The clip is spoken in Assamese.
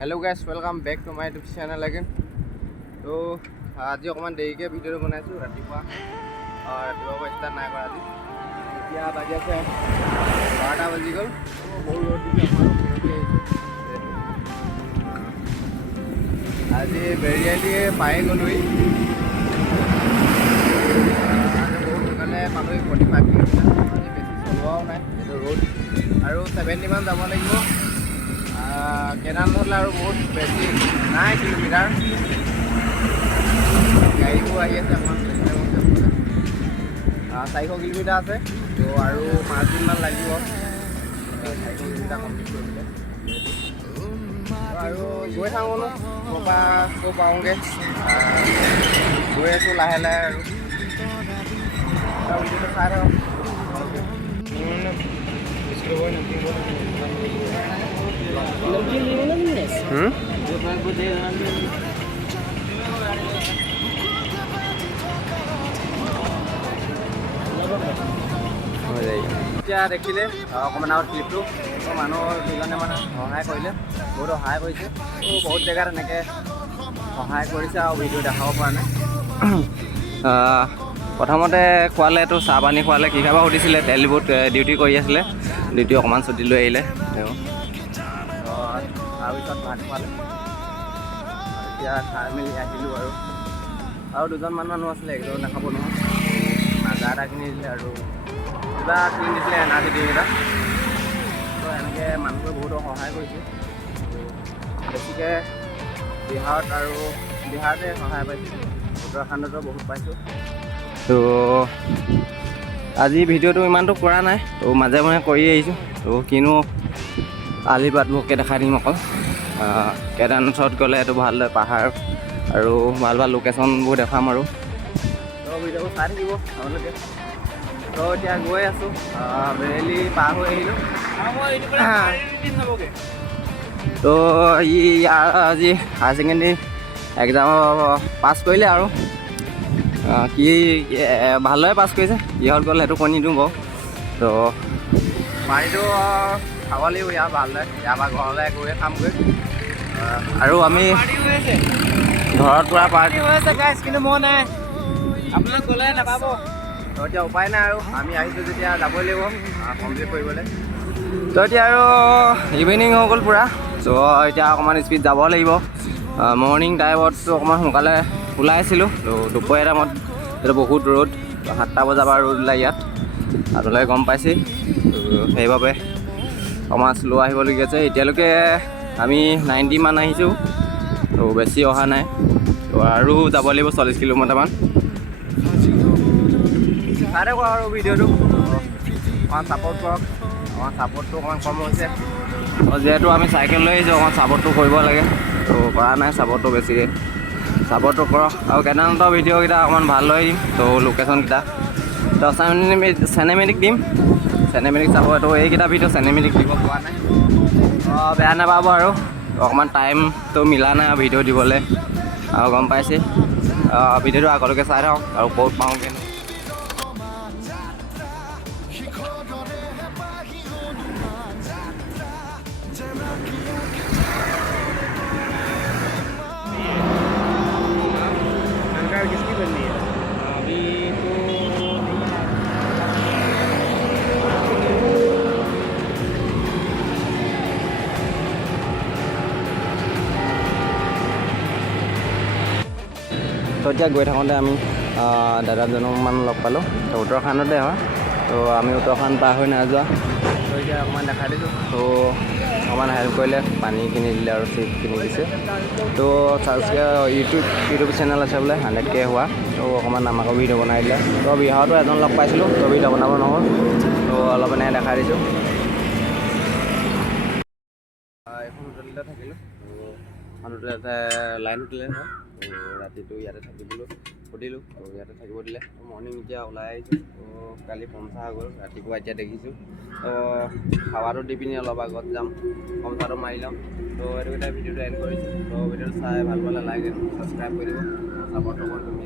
Hello guys welcome back to my YouTube channel again. तो आज अकमान देरी के भिडिओ बनाइছোঁ ৰাতিপুৱা ষ্টাৰ্ট নাই কৰা আজি। এতিয়া বাজি আছে 12টা বাজি গ'ল। বহুত ৰ'দ দিছে আজি বেৰিয়ালি পায়ে গ'লোহি। বহুত সোনকালে পালোহি 45 কিলোমিটাৰ। আজি বেছি চলোৱাও নাই, এইটো ৰ'দ আৰু 70 মান যাব লাগিব। কেদাৰনাথলৈ আৰু বহুত বেছি নাই কিলোমিটাৰ। গাড়ীবোৰ আহি আছে অকণমান 400 কিলোমিটাৰ আছে। তো আৰু 5 দিনমান লাগিব 400 কিলোমিটাৰ কমপ্লিট কৰিবলৈ। আৰু গৈ থাকোঁ ন ক'ৰপৰা ক'ৰ পাওঁগৈ। গৈ আছোঁ লাহে লাহে আৰু চাই থাকক। এতিয়া দেখিলে অকণমান আগত ক্লিপটো মানুহ দুজনে মানে সহায় কৰিলে, বহুত সহায় কৰিছে। বহুত জেগাত এনেকৈ সহায় কৰিছে আৰু ভিডিঅ' দেখাব পৰা নাই। প্ৰথমতে খোৱালে এইটো চাহ পানী খোৱালে, কি খাব সুধিছিলে। তেল ডিপুত ডিউটি কৰি আছিলে, ডিউটি অকণমান ছুটি লৈ আহিলে তেওঁ। তাৰপিছত ভাত খোৱালে, এতিয়া খাই মেলি আহিলোঁ। আৰু দুজনমান মানুহ আছিলে, একজন নাখাব নহয়। মাজা এটা কিনি দিলে আৰু কিবা কিনি দিছিলে এনাৰ্জি ড্ৰিংক এটা। তো এনেকৈ মানুহবোৰে বহুতো সহায় কৰিছে। বেছিকৈ বিহাৰতে সহায় পাইছোঁ, উত্তৰাখণ্ডতো বহুত পাইছোঁ। তো আজি ভিডিঅ'টো ইমানটো কৰা নাই, তো মাজে মাজে কৰি আহিছোঁ। তো কিনো আলিবাটবোৰকে দেখাই দিম অকল। কেদাৰনাথত গ'লে এইটো ভালদৰে পাহাৰ আৰু ভাল ভাল লোকেশ্যনবোৰ দেখাম আৰু। তো ভিডিঅ'বোৰ চাই থাকিব আপোনালোকে। তো এতিয়া গৈ আছোঁ, বেৰেলি পাৰ হৈ আহিলোঁ। তো ইয়াৰ আজি হায়াৰ ছেকেণ্ডেৰী এক্সামৰ পাছ কৰিলে আৰু কি ভালদৰে পাছ কৰিছে। কিহত গ'ল সেইটো কৈ নিদিওঁ বাৰু। তো পানীটো খাব লাগিব ইয়াৰ ভালদৰে, ইয়াৰ পৰা ঘৰলৈ গৈ খামগৈ। আৰু আমি ঘৰত পূৰা পাৰ্টি হৈ আছে গাইছ, কিন্তু মই নাই, আপোনালোক গ'লে নাপাব। তো এতিয়া উপায় নাই আৰু আমি আহিছোঁ যেতিয়া যাবই লাগিব কমপ্লিট কৰিবলৈ। তো এতিয়া আৰু ইভিনিং হৈ গ'ল পূৰা। তো এতিয়া অকণমান স্পীড যাব লাগিব। মৰ্ণিং টাইমততো অকণমান সোনকালে ওলাই আছিলোঁ। তো দুপৰীয়া টাইমত এইটো বহুত ৰ'দ, 7টা বজাৰ পৰা ৰ'দ ওলাই ইয়াত, আপোনালোকে গম পাইছেই। সেইবাবে অকণমান শ্ল' আহিবলগীয়া আছে। এতিয়ালৈকে আমি 90 মান আহিছোঁ, তো বেছি অহা নাই। তো আৰু যাব লাগিব 40 কিলোমিটাৰমান। চাই থাকক আৰু ভিডিঅ'টো, অকণমান ছাপোৰ্ট কৰক। অকণমান ছাপোৰ্টটো অকণমান কম হৈছে, যিহেতু আমি চাইকেল লৈ আহিছোঁ, অকণমান ছাপোৰ্টটো কৰিব লাগে। তো কৰা নাই ছাপোৰ্টটো বেছিকৈ, ছাপোৰ্টটো কৰক। আৰু কেদাৰনাথৰ ভিডিঅ'কেইটা অকণমান ভাল লৈ দিম। তো লোকেশ্যনকেইটা তো চিনেমেটিক দিম, চিনেমেটিক চাব। তো এইকেইটা ভিডিঅ' চিনেমেটিক দিব পৰা নাই, বেয়া নাপাব আৰু। অকণমান টাইমটো মিলা নাই ভিডিঅ' দিবলৈ, আৰু গম পাইছে। ভিডিঅ'টো আগলৈকে চাই থাকক আৰু ক'ত পাওঁগৈ। किसकी बननी है अभी तो এতিয়া গৈ থাকোঁতে আমি দাদাজনকমান লগ পালোঁ। তো উত্তৰাখণ্ডতে হয়। তো আমি উত্তৰাখণ্ড পাৰ হৈ নাই যোৱা। তো এতিয়া অকণমান দেখাই দিছোঁ। তো অকণমান হেল্প কৰিলে, পানী কিনি দিলে আৰু চিপ কিনি দিছে। তো ইউটিউব চেনেল আছে বোলে 100K হোৱা। তো অকণমান আমাকো ভিডিঅ' বনাই দিলে। তো বিহাৰতো এজন লগ পাইছিলোঁ, তো ভিডিঅ' বনাব নহ'ল। তো অলপ এনেকৈ দেখাই দিছোঁ। এখন হোটেলতে থাকিলোঁ। তো হোটেলতে লাইন হোটেলে হয়। তো ৰাতিটো ইয়াতে থাকিবলৈ সুধিলোঁ, তো ইয়াতে থাকিব দিলে। মৰ্ণিং এতিয়া ওলাই আহিছোঁ। তো কালি 50 হৈ গ'ল, ৰাতিপুৱা এতিয়া দেখিছোঁ। তো হাৱাটো দি পিনি অলপ আগত যাম, পঞ্চাটো মাৰি ল'ম। তো এইটো এটা ভিডিঅ'টো এণ্ড কৰিছোঁ। তো ভিডিঅ'টো চাই ভাল পালে লাইক এণ্ড ছাবস্ক্ৰাইব কৰি দিব, ছাপোৰ্টটো কৰি তুমি।